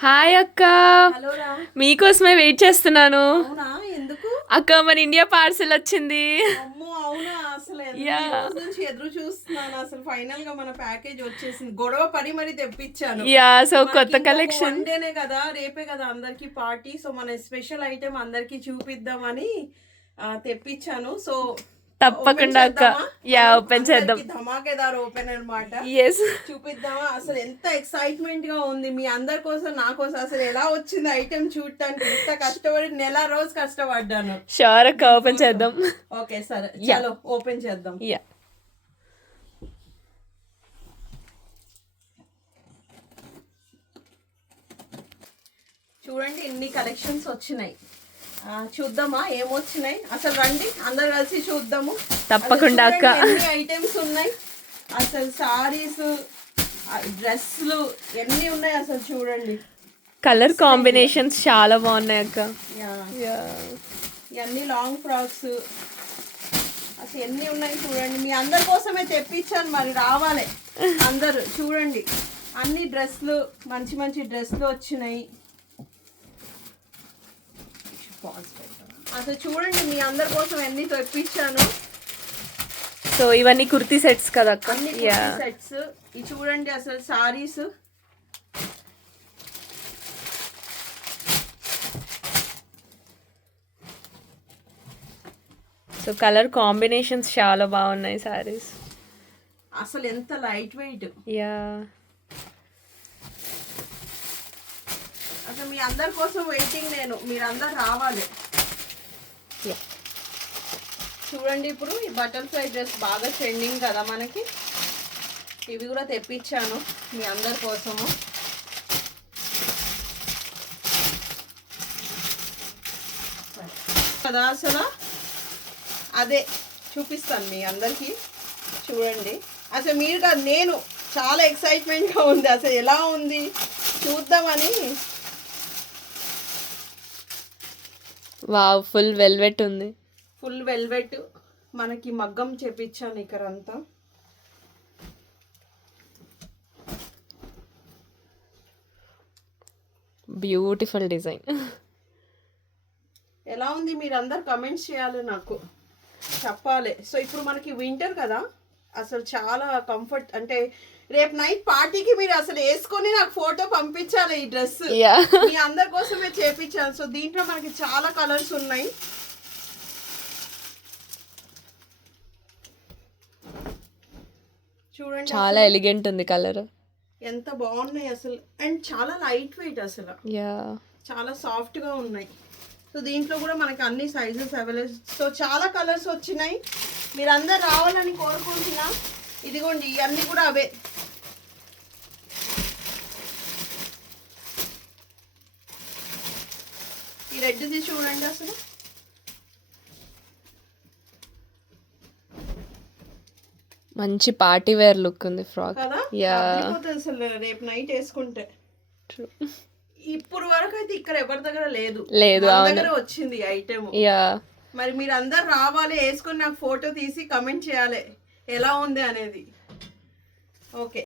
Hi అక్క, హలోరా. మీకోసమే wait చేస్తున్నాను. అవునా? ఎందుకు అక్క మన ఇండియా పార్సెల్ వచ్చింది. అమ్మో అవునా? అసలు ఎన్ని రోజుల నుంచి ఎదురు చూస్తున్నాను. అసలు ఫైనల్ గా మన ప్యాకేజ్ వచ్చేసింది. గొడవ పడి మరి తెప్పించాను. సో కొత్త కలెక్షన్. సండేనే కదా, రేపే కదా అందరికి పార్టీ. సో మన స్పెషల్ ఐటెం అందరికి చూపిద్దామని తెప్పించాను. సో తప్పకుండా అక్క, ఓపెన్ చేద్దాం. ధమాకేదార్ ఓపెన్ అన్నమాట. చూపిద్దామా? అసలు ఎంత ఎక్సైట్మెంట్ గా ఉంది మీ అందరి కోసం, నా కోసం. అసలు ఎలా వచ్చింది ఐటెం చూడటానికి. ఎంత కష్టపడి నెల రోజు కష్టపడ్డాను. షూర్ అక్క, ఓపెన్ చేద్దాం. ఓకే సరే, చలో ఓపెన్ చేద్దాం. చూడండి ఎన్ని కలెక్షన్స్ వచ్చినాయి. చూద్దామా ఏమొచ్చినాయి. అసలు రండి అందరు కలిసి చూద్దాము. తప్పకుండా అక్క. ఎన్ని ఐటమ్స్ ఉన్నాయి అసలు. సారీస్, డ్రెస్లు ఎన్ని ఉన్నాయి అసలు. చూడండి కలర్ కాంబినేషన్స్ చాలా బాగున్నాయి అక్క. ఇవన్నీ లాంగ్ ఫ్రాక్స్ అసలు ఎన్ని ఉన్నాయి చూడండి. మీ అందరి కోసమే తెప్పించాను, మరి రావాలి అందరు. చూడండి అన్ని డ్రెస్లు, మంచి మంచి డ్రెస్లు వచ్చినాయి. అసలు చూడండి మీ అందరి కోసం ఎన్ని తెప్పించాను. సో ఇవన్నీ కుర్తీ సెట్స్ కదా అక్క. సెట్స్ ఇవి చూడండి. అసలు సారీస్, సో కలర్ కాంబినేషన్స్ చాలా బాగున్నాయి సారీస్. అసలు ఎంత లైట్ వెయిట్. అసలు మీ అందరి కోసం వెయిటింగ్ నేను. మీరందరు రావాలి. చూడండి ఇప్పుడు ఈ బటర్ఫ్లై డ్రెస్ బాగా ట్రెండింగ్ కదా మనకి. ఇవి కూడా తెప్పించాను మీ అందరి కోసము. కదా అసలు అదే చూపిస్తాను మీ అందరికీ. చూడండి అసలు మీరు కాదు, నేను చాలా ఎక్సైట్మెంట్గా ఉంది. అసలు ఎలా ఉంది చూద్దామని. వావ్, ఫుల్ వెల్వెట్ ఉంది. ఫుల్ వెల్వెట్ మనకి మగ్గం చేపించాను ఇక్కడ అంతా. Beautiful design. ఎలా ఉంది మీరు అందరు కమెంట్స్ చేయాలి, నాకు చెప్పాలి. సో ఇప్పుడు మనకి వింటర్ కదా, అసలు చాలా కంఫర్ట్. అంటే రేపు నైట్ పార్టీకి మీరు అసలు వేసుకొని నాకు ఫోటో పంపించాలి ఈ డ్రెస్. మీ అందరి కోసమే చేపించాను. సో దీంట్లో మనకి చాలా కలర్స్ ఉన్నాయి. చూడండి చాలా ఎలిగెంట్ ఉంది కలర్. ఎంత బాగున్నాయి అసలు. అండ్ చాలా లైట్ వెయిట్ అసలు. చాలా సాఫ్ట్ గా ఉన్నాయి. సో దీంట్లో కూడా మనకి అన్ని సైజెస్ అవైలబుల్. సో చాలా కలర్స్ వచ్చినాయి. మీరు అందరు రావాలని కోరుకుంటున్నా. ఇదిగోండి ఇవన్నీ కూడా అవే. ఈ రెడ్ది చూడండి అసలు. మంచి పార్టీ వేర్ లుక్ ఉంది ఫ్రాక్ కదా. అసలు రేపు నైట్ వేసుకుంటే. ఇప్పుడు వరకు అయితే ఇక్కడ ఎవరి దగ్గర లేదు, దగ్గర వచ్చింది ఐటమ్. మరి మీరు అందరు రావాలి, వేసుకొని నాకు ఫోటో తీసి కమెంట్ చేయాలి ఎలా ఉంది అనేది. ఓకే.